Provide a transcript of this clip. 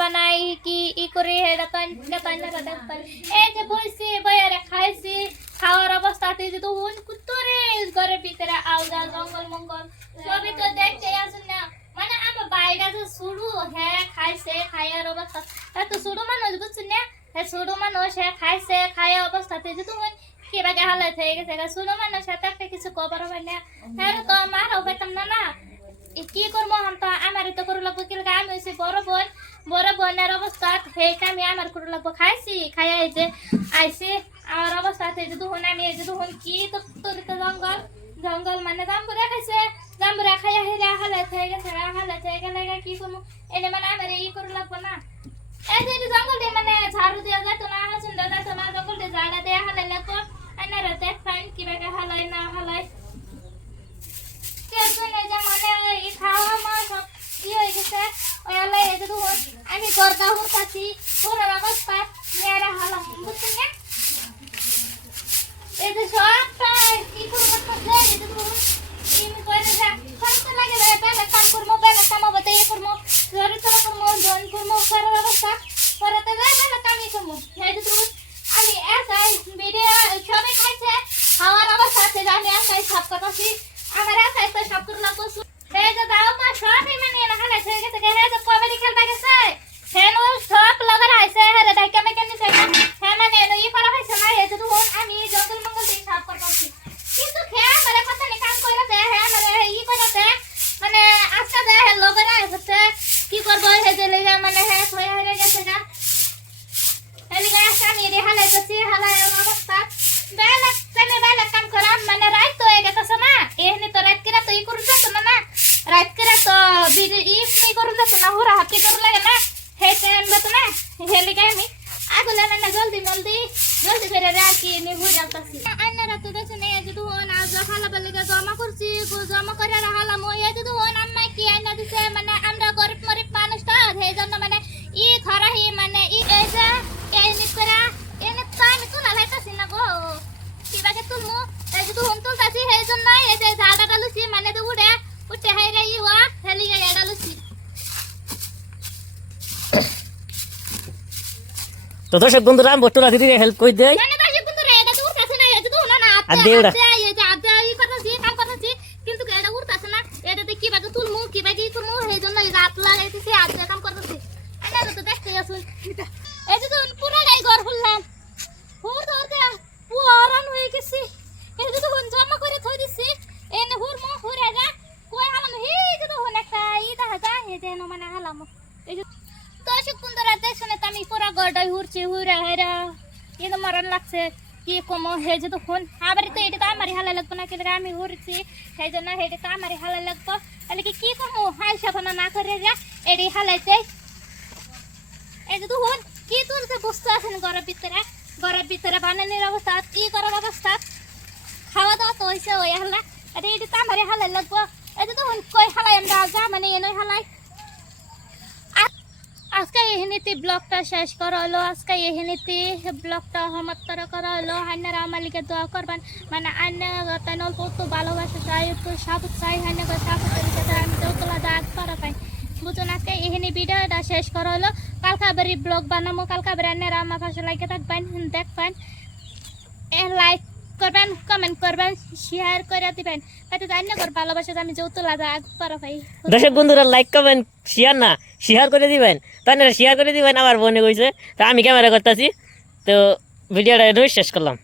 বানাই কি ই করে হেডা তান্না দেখতাম এই যে বইছি বইয়ারে খাইছি খাওয়ার অবস্থাতে যে তো উন কুত্তরে ঘরের ভিতরে আওজা জঙ্গল মঙ্গল সবই তো দেখতে আসেন না মানে আমার বাইরে যে শুরু হ্যাঁ খাইছে খাইয়ার অবস্থা এত শুরু মানুষ বুঝছেন না হ্যাঁ শুরু মানুষ হ্যাঁ খাইছে খাইয়া অবস্থাতে যে তো কিভাবে হালাত হয়ে গেছে শুরু মানুষ সাথে একটা কিছু খবর হবে না হ্যাঁ তো আমার হইতাম না না কি করবো তো আমার তো করে লাগবো কি আমি হয়েছি বড় বোনের অবস্থা সেইটা আমি আমার করে লাগবো খাইছি খাইয়া এই যে আইসি আমার অবস্থাতে যে দুহন আমি এই যে দুহন কি তো জঙ্গল মানে জাম্বুরা খাইছে জাম্বুরা খাইয়া হেরা হালাত হয়ে গেছে হালাত হয়ে গেলে কি করবো এনে মানে আমার ই করে লাগবো না এই যে জঙ্গল দিয়ে মানে ঝাড়ু দেওয়া যেত না হাসুন দেওয়া যেত না জঙ্গল দিয়ে ঝাড়া দেওয়া হালাই লাগবো এনারা দেখবেন কিভাবে হালাই না হালাই আমি গর্দা হুরতাছি পুরার অবস্থা মেয়েরা হালাম বুঝছেন না এই যে সবটা কি করবো এই যে তুমি কইলে যা খরচ লাগে বেলা কাম করবো বেলা কামাবো তো এই করবো জোরে তো করবো জন করবো করার অবস্থা করাতে যায় বেলা কামই করবো এই যে তুমি আমি একাই ভিডিও সবাই খাইছে খাওয়ার অবস্থা আছে আমি একাই সব কথাছি আমার একাই তো সব করে লাগবো এই যে দাও মা সবই মানে হালা হয়ে গেছে এই যে কবাডি খেলতে গেছে হ্যাঁ সব লগর আইছে হ্যাঁ ডাইকা মেকে নিছে হ্যাঁ মানে ই করা হয়েছে না এই যে তুমি আমি জঙ্গল মঙ্গল দিয়ে সাফ করতেছি কিন্তু খেয়া মানে কথা নি কাম কইরাতে হ্যাঁ মানে ই কইরাতে মানে আচ্ছা দে লগর আইছে কি করব এই যে লাগা মানে হ্যাঁ হয়ে হয়ে গেছে না এই লাগা আমি রে হালাইতেছি হালায়ের অবস্থা বেলা কাম করা মানে রাত তো হয়ে গেছে না এহনি তো রাত কিরা তো ই করু যেত না না রাত কিরা তো ই করু যেত না হুরা হাতি করু লাগে না হেতে আনবে তো না হেলে গে আমি আগুলা না জলদি করে রাখি নি ভুই যাচ্ছি আন্নারা তো দেখছ না এই যে দুহন আজ খালা বলে জমা করছি জমা করে রাখালাম ওই যে দুহন আম্মা কি আইনা দিছে মানে আমরা গরিব মরিব মানুষ তো সেই জন্য মানে ই খরাহি মানে ই এই যে এই নিত করে এনে তো আমি তুলা লাইতাছি না গো কিবাকে তুলমু এই যে দুহন তুলতাছি সেই জন্য এই যে ঝাড়া ডালুছি মানে তো উঠে হাইরা ই হওয়া হেলি গে ডালুছি তো দর্শক বন্ধুরা আমি বট্টুরা দিদিকে হেল্প করে দেই আর দে ওরা কিন্তু এটা উঠতাছে না এটাতে কি বাজে তুলমু কি বাজে তুলমু সেই জন্য রাত লাগাইতেছি আজ কাম করতেছি এটা তো দেখতে আসুন এই যে পুরো গাই ঘর খুললাম হুর ধরতে পুরান হয়ে গেছে এই যে জমা করে থই দিছি এনে হুরমু হুরে যা কই হালাম হে যে তখন একটা ই দেখা যায় এই যে মানে হালাম এই যে দর্শক বন্ধুরা দেখছেন আমি পুরা গড়াই হুরছি হুরা হেরা এটা মরণ লাগছে কি কমো হে যে তখন আবার তো এটা তো আমারই হালা লাগবো না কিন্তু আমি হুরছি সেই জন্য এটা তো আমারই হালা লাগবো তাহলে কি কমো হাল সাফানো না করে যা এটি হালাইতে এই যে তখন কি তুলছে বস্তু আছেন ঘরের ভিতরে বানানোর অবস্থা কি করার অবস্থা খাওয়া দাওয়া তো হয়েছে ওই হালা এটা এটা তো আমারই হালাই লাগবো এই যে তখন কই হালাই আমরা যা মানে এনই হালাই আজকে এহিনীতি ব্লগটা শেষ করা হলো আজকে এহিনীতি ব্লগটা সমাপ্ত করা হলো আন্নারা আমার লিগে দোয়া করবেন মানে আন্না তাই কত ভালোবাসা চাই তো সাপোর্ট চাই আন্না সাপোর্ট আমি তোলা দাগ করা পাই বুঝুন আজকে এহিনী ভিডিওটা শেষ করা হলো কালকে আবার ব্লগ বানাবো কালকে আবার আন্নারা আমার পাশে লাগে থাকবেন দেখবেন লাইক করবেন কমেন্ট করবেন শেয়ার করে দিবেন তাতে আন্না কর ভালোবাসা আমি তোলা দাগ করা পাই দর্শক বন্ধুরা লাইক কমেন্ট শেয়ার করে দিবেন তাই শেয়ার করে দিবেন আমার বোনে কইছে তা আমি ক্যামেরা করতেছি তো ভিডিওটা শেষ করলাম।